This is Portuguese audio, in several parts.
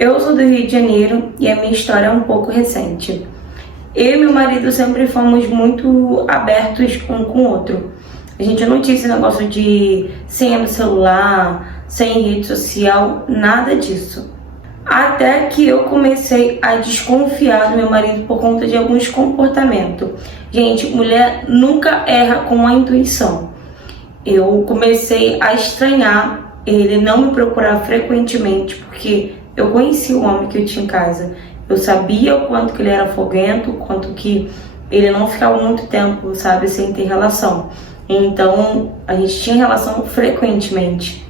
Eu sou do Rio de Janeiro e a minha história é um pouco recente. Eu e meu marido sempre fomos muito abertos um com o outro. A gente não tinha esse negócio de senha no celular, sem rede social, nada disso. Até que eu comecei a desconfiar do meu marido por conta de alguns comportamentos. Gente, mulher nunca erra com a intuição. Eu comecei a estranhar ele não me procurar frequentemente, porque eu conhecia o homem que eu tinha em casa. Eu sabia o quanto que ele era foguento, o quanto que ele não ficava muito tempo, sabe, sem ter relação. Então, a gente tinha relação frequentemente.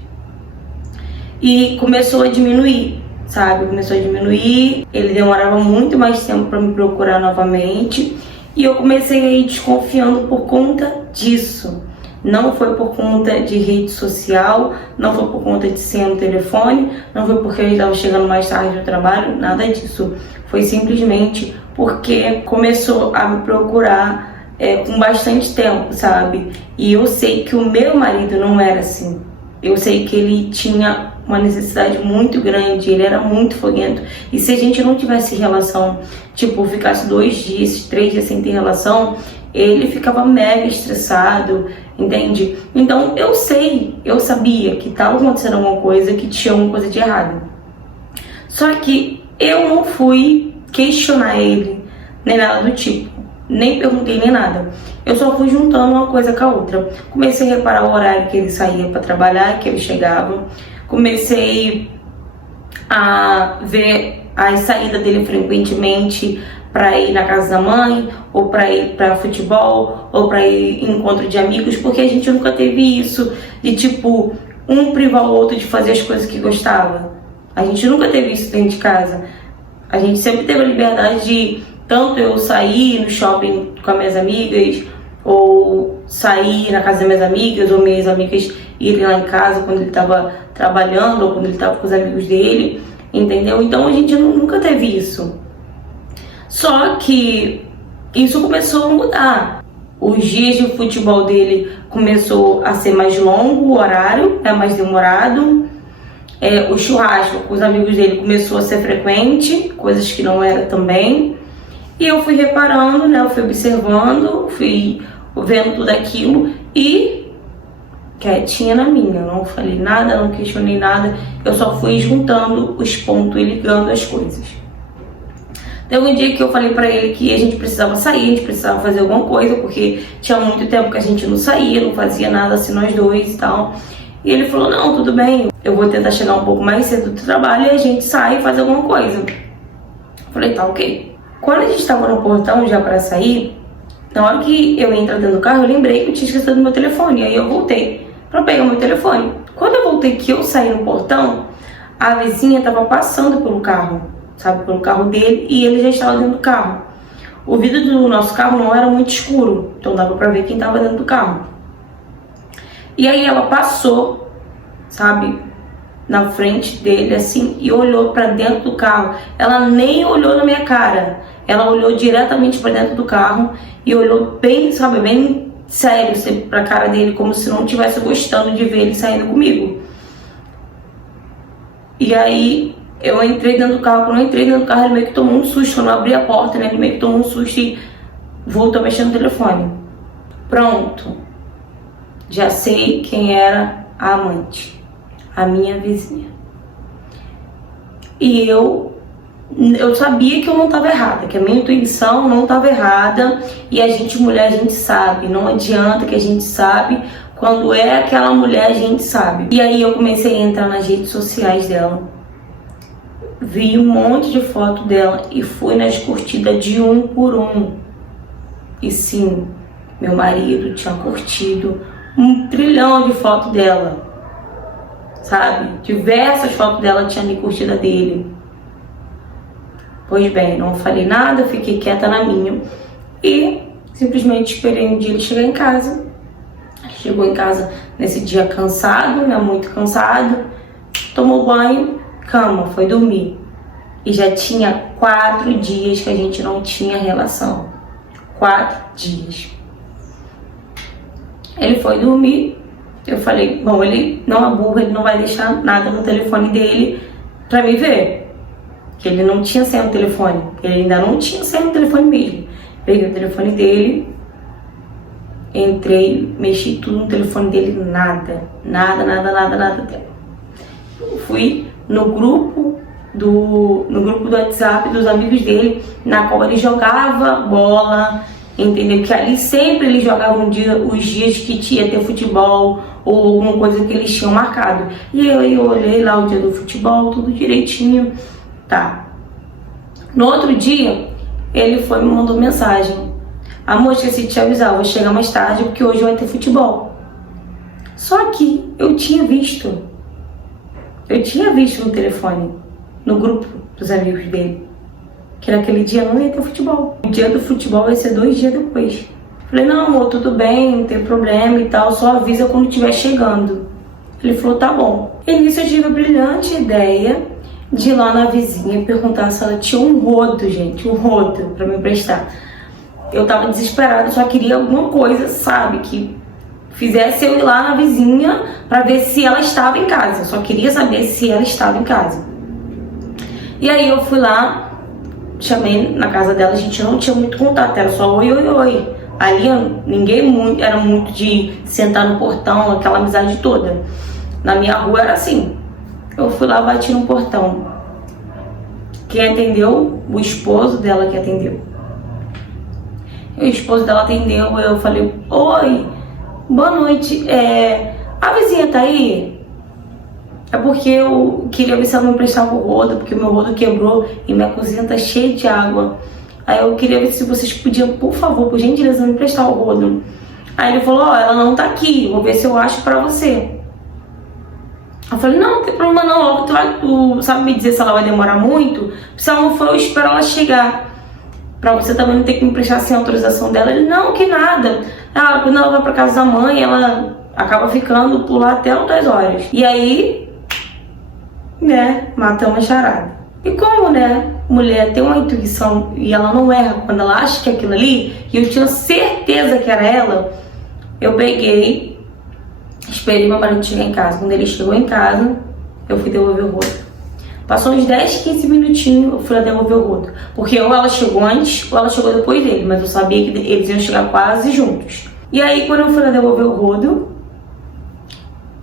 E começou a diminuir, sabe? Começou a diminuir. Ele demorava muito mais tempo para me procurar novamente. E eu comecei a ir desconfiando por conta disso. Não foi por conta de rede social, não foi por conta de senha no telefone, não foi porque ele estava chegando mais tarde do trabalho, nada disso. Foi simplesmente porque começou a me procurar com bastante tempo, sabe? E eu sei que o meu marido não era assim. Eu sei que ele tinha uma necessidade muito grande, ele era muito foguento. E se a gente não tivesse relação, tipo, ficasse 2 dias, 3 dias sem ter relação, ele ficava mega estressado, entende? Então eu sabia que estava acontecendo alguma coisa, que tinha alguma coisa de errado. Só que eu não fui questionar ele, nem nada do tipo, nem perguntei nem nada. Eu só fui juntando uma coisa com a outra. Comecei a reparar o horário que ele saía para trabalhar, que ele chegava. Comecei a ver a saída dele frequentemente para ir na casa da mãe, ou para ir para futebol, ou para ir em encontro de amigos, porque a gente nunca teve isso de tipo um privar o outro de fazer as coisas que gostava. A gente nunca teve isso dentro de casa. A gente sempre teve a liberdade de tanto eu sair no shopping com as minhas amigas, ou sair na casa das minhas amigas, ou minhas amigas irem lá em casa quando ele estava trabalhando, ou quando ele estava com os amigos dele, entendeu? Então a gente nunca teve isso. Só que isso começou a mudar. Os dias de futebol dele começou a ser mais longo, o horário é mais demorado. O churrasco com os amigos dele começou a ser frequente, coisas que não era também. E eu fui reparando, né? Eu fui observando, fui vendo tudo aquilo e quietinha na minha. Eu não falei nada, não questionei nada. Eu só fui juntando os pontos e ligando as coisas. Teve um dia que eu falei pra ele que a gente precisava sair, a gente precisava fazer alguma coisa, porque tinha muito tempo que a gente não saía, não fazia nada assim nós dois e tal. E ele falou, não, tudo bem, eu vou tentar chegar um pouco mais cedo do trabalho e a gente sai e faz alguma coisa. Eu falei, tá, ok. Quando a gente tava no portão já pra sair, na hora que eu entro dentro do carro, eu lembrei que eu tinha esquecido do meu telefone. Aí eu voltei pra pegar o meu telefone. Quando eu voltei que eu saí no portão, a vizinha tava passando pelo carro, sabe, pelo carro dele, e ele já estava dentro do carro. O vidro do nosso carro não era muito escuro, então dava pra ver quem estava dentro do carro. E aí ela passou, sabe, na frente dele assim e olhou pra dentro do carro. Ela nem olhou na minha cara, ela olhou diretamente pra dentro do carro e olhou bem, sabe, bem sério assim, pra cara dele, como se não estivesse gostando de ver ele saindo comigo. E aí eu entrei dentro do carro. Quando eu entrei dentro do carro, ele meio que tomou um susto. Quando eu abri a porta, né, ele meio que tomou um susto e voltou a mexer no telefone. Pronto. Já sei quem era a amante. A minha vizinha. E eu sabia que eu não estava errada, que a minha intuição não estava errada. E a gente, mulher, a gente sabe. Não adianta, que a gente sabe. Quando é aquela mulher, a gente sabe. E aí eu comecei a entrar nas redes sociais dela. Vi um monte de foto dela e fui nas curtidas de um por um. E sim, meu marido tinha curtido 1 trilhão de fotos dela, sabe? Diversas fotos dela tinha ali curtida dele. Pois bem, não falei nada, fiquei quieta na minha e simplesmente esperei um dia ele chegar em casa. Ele chegou em casa nesse dia cansado, né? Muito cansado. Tomou banho, cama, foi dormir. E já tinha 4 dias que a gente não tinha relação. 4 dias. Ele foi dormir. Eu falei, bom, ele não é burro, ele não vai deixar nada no telefone dele pra me ver. que ele não tinha senha no telefone. Ele ainda não tinha senha no telefone mesmo. Peguei o telefone dele, entrei, mexi tudo no telefone dele, nada. Fui no grupo do WhatsApp dos amigos dele, na qual ele jogava bola, entendeu? Que ali sempre ele jogava os dias que ia ter futebol ou alguma coisa que eles tinham marcado. E eu olhei lá o dia do futebol, tudo direitinho, tá. No outro dia, ele foi e me mandou mensagem: amor, esqueci de te avisar, eu vou chegar mais tarde porque hoje vai ter futebol. Só que eu tinha visto no telefone, no grupo dos amigos dele, que naquele dia não ia ter futebol. O dia do futebol vai ser 2 dias depois. Falei: não, amor, tudo bem, não tem problema e tal, só avisa quando estiver chegando. Ele falou: tá bom. E nisso eu tive a brilhante ideia de ir lá na vizinha e perguntar se ela tinha um rodo, gente, um rodo pra me emprestar. Eu tava desesperada, só queria alguma coisa, sabe, que fizesse eu ir lá na vizinha pra ver se ela estava em casa. Só queria saber se ela estava em casa. E aí eu fui lá, chamei na casa dela, a gente não tinha muito contato, era só oi, oi, oi. Ali ninguém era muito de sentar no portão, aquela amizade toda. Na minha rua era assim. Eu fui lá, bati no portão. Quem atendeu? O esposo dela que atendeu. O esposo dela atendeu, eu falei: oi, boa noite, a vizinha tá aí? É porque eu queria ver se ela me emprestava o rodo, porque o meu rodo quebrou e minha cozinha tá cheia de água. Aí eu queria ver se vocês podiam, por favor, por gentileza, me emprestar o rodo. Aí ele falou: ó, ela não tá aqui, vou ver se eu acho pra você. Eu falei: não tem problema não, tu sabe me dizer se ela vai demorar muito? Se ela não for, eu espero ela chegar, pra você também não ter que me emprestar sem autorização dela. Ele: não, que nada. Quando ela vai pra casa da mãe, ela acaba ficando por lá até outras horas. E aí, né, matamos a charada. E como, né, mulher tem uma intuição e ela não erra quando ela acha que é aquilo ali, e eu tinha certeza que era ela, eu peguei, esperei meu marido chegar em casa. Quando ele chegou em casa, eu fui devolver o rodo. Passou uns 10, 15 minutinhos, eu fui lá devolver o rodo. Porque ou ela chegou antes, ou ela chegou depois dele. Mas eu sabia que eles iam chegar quase juntos. E aí, quando eu fui lá devolver o rodo,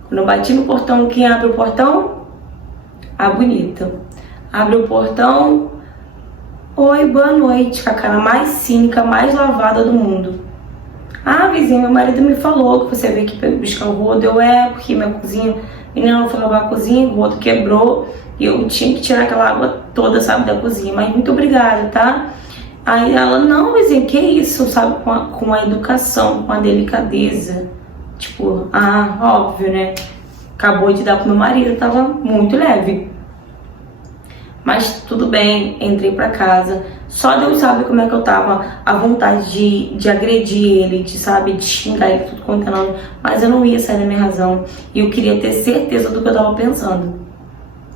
quando eu bati no portão, quem abre o portão? A bonita. Abre o portão: oi, boa noite. Com a cara mais cínica, mais lavada do mundo. Ah, vizinha, meu marido me falou que você veio aqui buscar o rodo. Porque minha cozinha, menina, não foi lavar a cozinha, o rodo quebrou e eu tinha que tirar aquela água toda, sabe, da cozinha. Mas muito obrigada, tá? Aí ela: não, vizinha, que isso, sabe, com a educação, com a delicadeza. Tipo, óbvio, né? Acabou de dar pro meu marido, tava muito leve. Mas tudo bem, entrei pra casa. Só Deus sabe como é que eu tava, a vontade de agredir ele, de xingar ele tudo quanto é nome. Mas eu não ia sair da minha razão. E eu queria ter certeza do que eu tava pensando.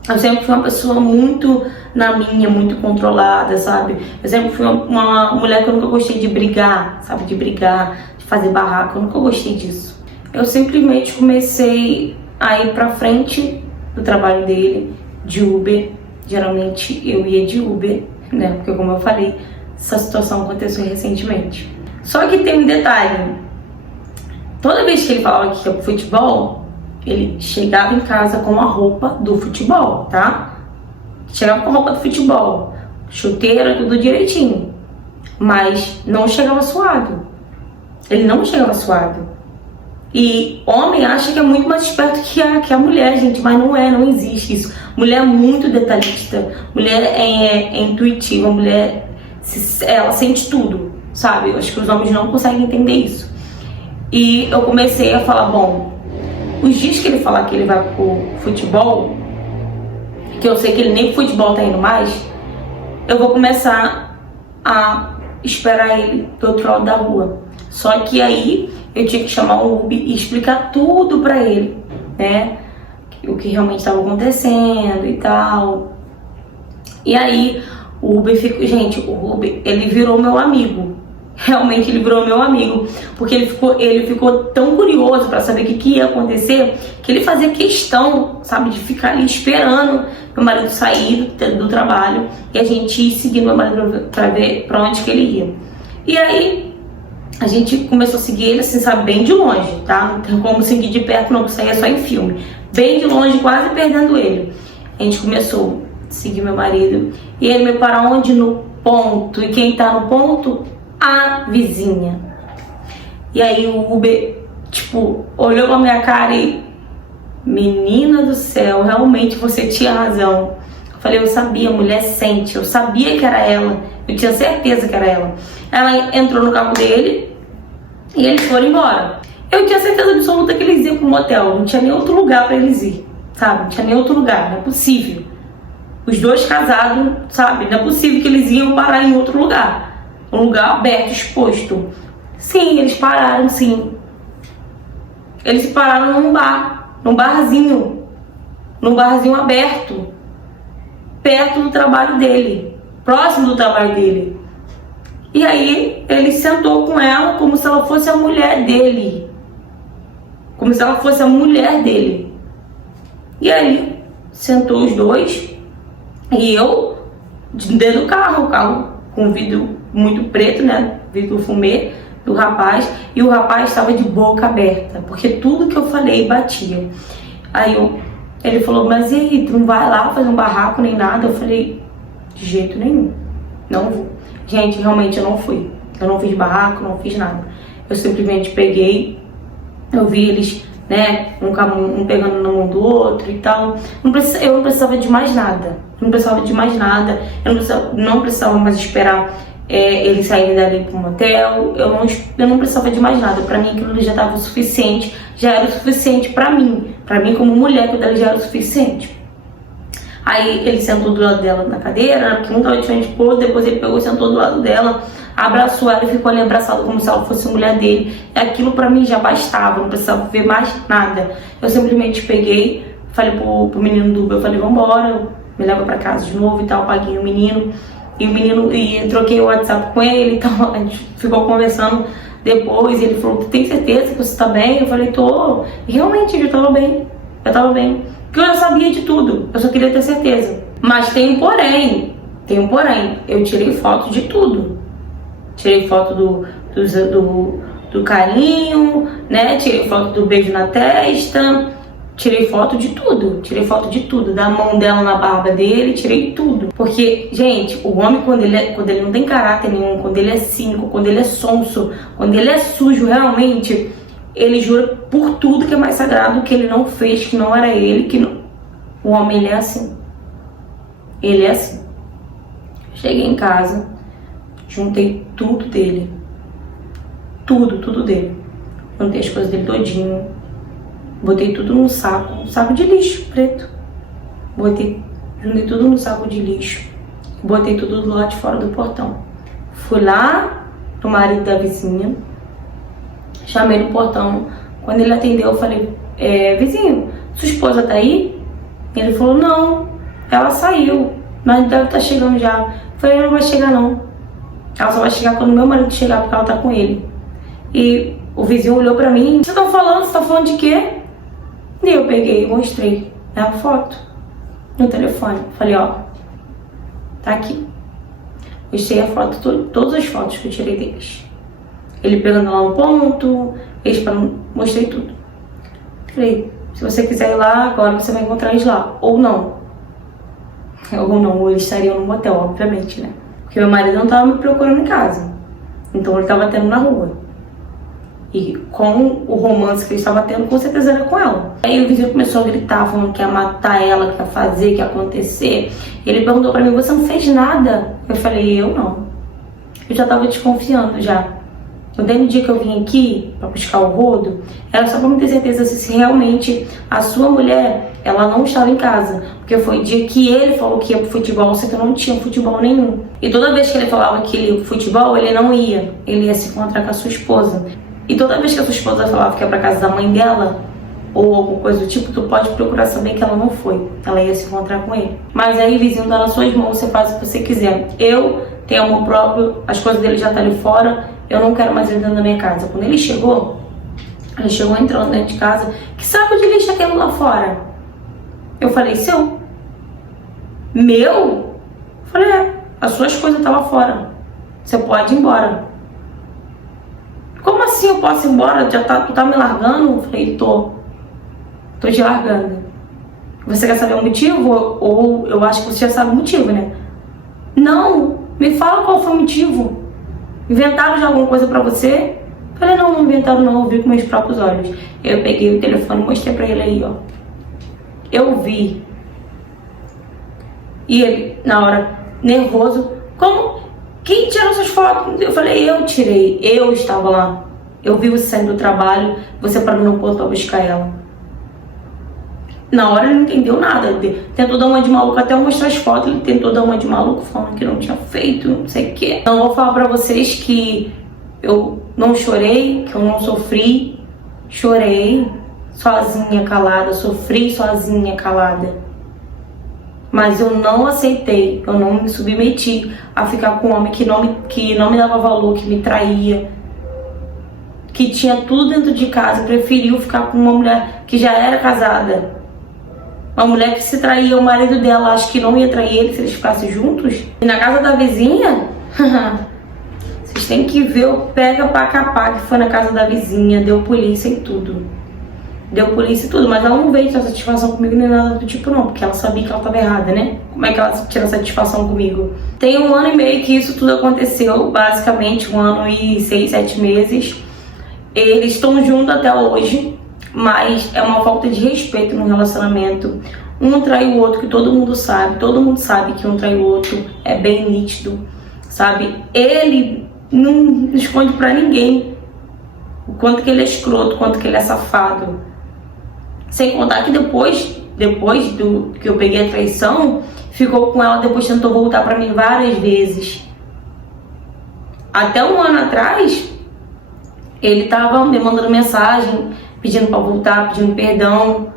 Eu sempre fui uma pessoa muito na minha, muito controlada, sabe? Eu sempre fui uma mulher que eu nunca gostei de brigar, sabe? De brigar, de fazer barraco, eu nunca gostei disso. Eu simplesmente comecei a ir pra frente do trabalho dele, de Uber. Geralmente eu ia de Uber, né? Porque, como eu falei, essa situação aconteceu recentemente. Só que tem um detalhe: toda vez que ele falava que ia pro futebol, ele chegava em casa com a roupa do futebol, tá? Chegava com a roupa do futebol, chuteira, tudo direitinho. Mas não chegava suado. Ele não chegava suado. E homem acha que é muito mais esperto que a mulher, gente, mas não é, não existe isso. Mulher é muito detalhista, mulher é intuitiva, mulher ela sente tudo, sabe? Eu acho que os homens não conseguem entender isso. E eu comecei a falar: bom, os dias que ele falar que ele vai pro futebol, que eu sei que ele nem pro futebol tá indo mais, eu vou começar a esperar ele do outro lado da rua. Só que aí eu tinha que chamar um Uber e explicar tudo pra ele, né? O que realmente estava acontecendo e tal. E aí o Uber ficou... Gente, o Uber, ele virou meu amigo. realmente ele virou meu amigo, porque ele ficou tão curioso para saber o que ia acontecer, que ele fazia questão, sabe, de ficar ali esperando meu marido sair do trabalho e a gente ir seguindo meu marido para ver para onde que ele ia. E aí a gente começou a seguir ele, assim, sabe, bem de longe, tá? Não tem como seguir de perto, não, saía só em filme. Bem de longe, quase perdendo ele. A gente começou a seguir meu marido e ele me para onde? No ponto. E quem tá no ponto? A vizinha. E aí o Uber, tipo, olhou pra minha cara e... Menina do céu, realmente você tinha razão. Eu falei, eu sabia, a mulher sente. Eu sabia que era ela. Eu tinha certeza que era ela. Ela entrou no carro dele e eles foram embora. Eu tinha certeza absoluta que eles iam pro motel. Não tinha nem outro lugar pra eles ir, sabe? Não tinha nem outro lugar, não é possível. Os dois casados, sabe? Não é possível que eles iam parar em outro lugar. Um lugar aberto, exposto. Sim, eles pararam, sim. Eles pararam num bar, num barzinho aberto, perto do trabalho dele, próximo do trabalho dele. E aí ele sentou com ela como se ela fosse a mulher dele. Como se ela fosse a mulher dele. E aí sentou os dois e eu dentro do carro, o carro com vidro muito preto, né, vidro fumê do rapaz, e o rapaz estava de boca aberta, porque tudo que eu falei batia. Aí ele falou, mas e aí, tu não vai lá fazer um barraco nem nada? Eu falei, de jeito nenhum, não vou. Gente, realmente eu não fui. Eu não fiz barraco, não fiz nada. Eu simplesmente peguei, eu vi eles, né, um pegando na mão do outro e tal. Eu não precisava de mais nada. Eu não precisava mais esperar eles saírem dali pro motel. Eu não precisava de mais nada. Pra mim aquilo já estava o suficiente. Já era o suficiente pra mim. Pra mim como mulher, aquilo dali já era o suficiente. Aí ele sentou do lado dela na cadeira, porque um tava de frente pro outro, depois ele pegou e sentou do lado dela, abraçou ela e ficou ali abraçado como se ela fosse mulher dele. E aquilo pra mim já bastava, não precisava ver mais nada. Eu simplesmente peguei, falei pro menino do Uber, eu falei, vambora, me leva pra casa de novo e tal, paguei o menino. E troquei o WhatsApp com ele, então a gente ficou conversando depois, e ele falou, tu tem certeza que você tá bem? Eu falei, tô. E realmente, eu tava bem. Porque eu já sabia de tudo, eu só queria ter certeza. Mas tem um porém, eu tirei foto de tudo. Tirei foto do carinho, né? Tirei foto do beijo na testa, tirei foto de tudo, da mão dela na barba dele, tirei tudo. Porque, gente, o homem quando ele não tem caráter nenhum, quando ele é cínico, quando ele é sonso, quando ele é sujo realmente, ele jura por tudo que é mais sagrado, que ele não fez, que não era ele, que não... O homem, ele é assim. Ele é assim. Cheguei em casa, juntei tudo dele. Tudo dele. Juntei as coisas dele todinho. Botei tudo num saco de lixo preto. Juntei tudo num saco de lixo. Botei tudo do lado de fora do portão. Fui lá pro marido da vizinha. Chamei no portão. Quando ele atendeu, eu falei, vizinho, sua esposa tá aí? Ele falou, não, ela saiu, mas deve estar chegando já. Eu falei, ela não vai chegar não. Ela só vai chegar quando meu marido chegar, porque ela tá com ele. E o vizinho olhou pra mim, você tá falando de quê? E eu peguei e mostrei a foto no telefone. Falei, ó, tá aqui. Mostrei a foto, todas as fotos que eu tirei deles. Ele pegando lá no ponto, mostrei tudo. Falei, se você quiser ir lá, agora você vai encontrar eles lá. Ou não, ou eles estariam no motel, obviamente, né? Porque meu marido não tava me procurando em casa. Então ele tava tendo na rua. E com o romance que ele estava tendo, com certeza era com ela. Aí o vizinho começou a gritar, falando que ia matar ela, que ia fazer, que ia acontecer. E ele perguntou pra mim, você não fez nada? Eu falei, eu não. Eu já tava desconfiando já. Então, no dia que eu vim aqui pra buscar o rodo, era só pra me ter certeza se realmente a sua mulher, ela não estava em casa. Porque foi o dia que ele falou que ia pro futebol, só que eu não tinha futebol nenhum. E toda vez que ele falava que ele ia pro futebol, ele não ia. Ele ia se encontrar com a sua esposa. E toda vez que a sua esposa falava que ia pra casa da mãe dela, ou alguma coisa do tipo, tu pode procurar saber que ela não foi. Ela ia se encontrar com ele. Mas aí, vizinho, tá nas suas mãos, você faz o que você quiser. Eu tenho amor próprio, as coisas dele já tá ali fora. eu não quero mais ele dentro da minha casa. Quando ele chegou entrando dentro de casa, que saco de lixo é aquele lá fora? Eu falei, seu? Meu? Eu falei, as suas coisas estão lá fora. Você pode ir embora. Como assim eu posso ir embora? Tu tá me largando? Eu falei, tô te largando. Você quer saber o motivo? Ou eu acho que você já sabe o motivo, né? Não, me fala qual foi o motivo. Inventaram já alguma coisa pra você? Eu falei, não inventaram não, eu vi com meus próprios olhos. Eu peguei o telefone e mostrei pra ele aí, ó. Eu vi. E ele, na hora, nervoso, como? Quem tirou essas fotos? Eu falei, eu tirei, eu estava lá. Eu vi você saindo do trabalho, você parou no ponto pra buscar ela. Na hora ele não entendeu nada, ele tentou dar uma de maluco, até eu mostrar as fotos, ele tentou dar uma de maluco, falando que não tinha feito, não sei o que. Então eu vou falar pra vocês que eu não chorei, que eu não sofri. Chorei sozinha, calada, sofri sozinha, calada. Mas eu não aceitei, eu não me submeti a ficar com um homem que não me dava valor, que me traía, que tinha tudo dentro de casa, preferiu ficar com uma mulher que já era casada. Uma mulher que se traía, o marido dela, acho que não ia trair ele se eles ficassem juntos. E na casa da vizinha, vocês têm que ver o pega pra capar que foi na casa da vizinha, deu polícia e tudo. Deu polícia e tudo, mas ela não veio ter satisfação comigo nem nada do tipo não, porque ela sabia que ela estava errada, né? Como é que ela tira satisfação comigo? Tem 1 ano e meio que isso tudo aconteceu, basicamente 1 ano e 6, 7 meses. Eles estão juntos até hoje, mas é uma falta de respeito no relacionamento. Um trai o outro, que todo mundo sabe que um trai o outro, é bem nítido, sabe? Ele não esconde pra ninguém o quanto que ele é escroto, o quanto que ele é safado. Sem contar que depois do que eu peguei a traição, ficou com ela, depois tentou voltar pra mim várias vezes. Até 1 ano atrás, ele tava me mandando mensagem, pedindo pra voltar, pedindo perdão,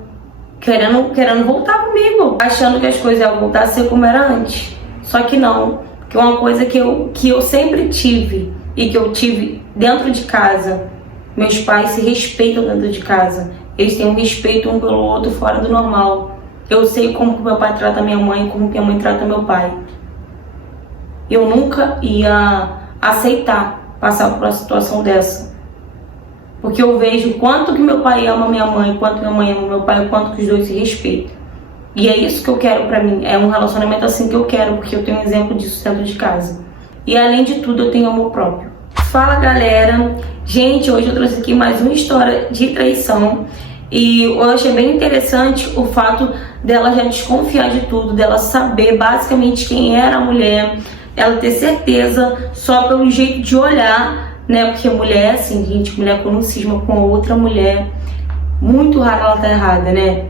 querendo voltar comigo, achando que as coisas iam voltar a ser como era antes. Só que não, que é uma coisa que eu sempre tive e que eu tive dentro de casa. Meus pais se respeitam dentro de casa. Eles têm um respeito um pelo outro fora do normal. Eu sei como que meu pai trata minha mãe, como que a mãe trata meu pai. Eu nunca ia aceitar passar por uma situação dessa. Porque eu vejo o quanto que meu pai ama minha mãe, o quanto minha mãe ama meu pai, o quanto que os dois se respeitam. E é isso que eu quero pra mim. É um relacionamento assim que eu quero, porque eu tenho um exemplo disso dentro de casa. E além de tudo, eu tenho amor próprio. Fala, galera! Gente, hoje eu trouxe aqui mais uma história de traição. E eu achei bem interessante o fato dela já desconfiar de tudo, dela saber basicamente quem era a mulher, ela ter certeza só pelo jeito de olhar, né? Porque mulher, assim, gente, mulher quando cisma com outra mulher, muito raro ela tá errada, né?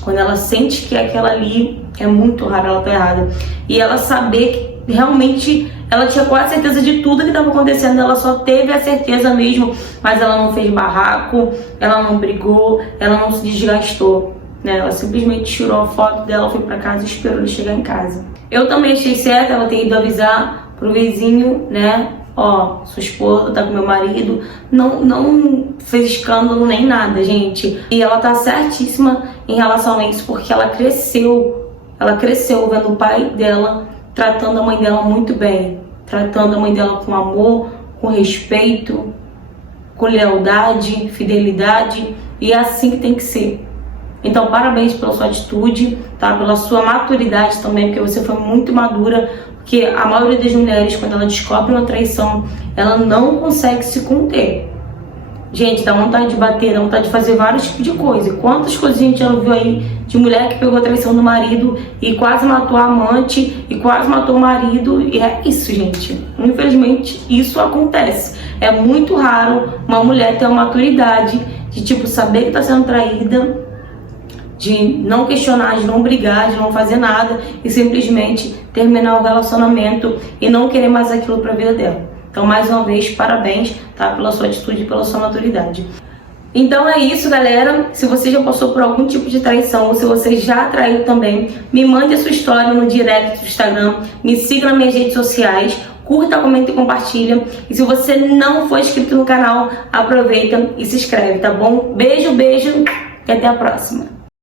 Quando ela sente que é aquela ali, é muito raro ela tá errada. E ela saber que realmente ela tinha quase certeza de tudo que estava acontecendo, ela só teve a certeza mesmo, mas ela não fez barraco, ela não brigou, ela não se desgastou, né? Ela simplesmente tirou a foto dela, foi pra casa e esperou ele chegar em casa. Eu também achei certo ela ter ido avisar pro vizinho, né? Ó, sua esposa tá com meu marido, não fez escândalo nem nada, gente. E ela tá certíssima em relação a isso, porque ela cresceu vendo o pai dela tratando a mãe dela muito bem, tratando a mãe dela com amor, com respeito, com lealdade, fidelidade, e é assim que tem que ser. Então, parabéns pela sua atitude, tá? Pela sua maturidade também, porque você foi muito madura, porque a maioria das mulheres, quando ela descobre uma traição, ela não consegue se conter. Gente, dá vontade de bater, dá vontade de fazer vários tipos de coisa. Quantas coisas a gente já viu aí de mulher que pegou a traição do marido e quase matou a amante e quase matou o marido. E é isso, gente. Infelizmente, isso acontece. É muito raro uma mulher ter uma maturidade de, tipo, saber que tá sendo traída, de não questionar, de não brigar, de não fazer nada e simplesmente terminar o relacionamento e não querer mais aquilo pra vida dela. Então, mais uma vez, parabéns, tá? Pela sua atitude e pela sua maturidade. Então é isso, galera. Se você já passou por algum tipo de traição ou se você já traiu também, me mande a sua história no direct do Instagram, me siga nas minhas redes sociais. curta, comenta e compartilha. E se você não for inscrito no canal, aproveita e se inscreve, tá bom? Beijo, beijo e até a próxima.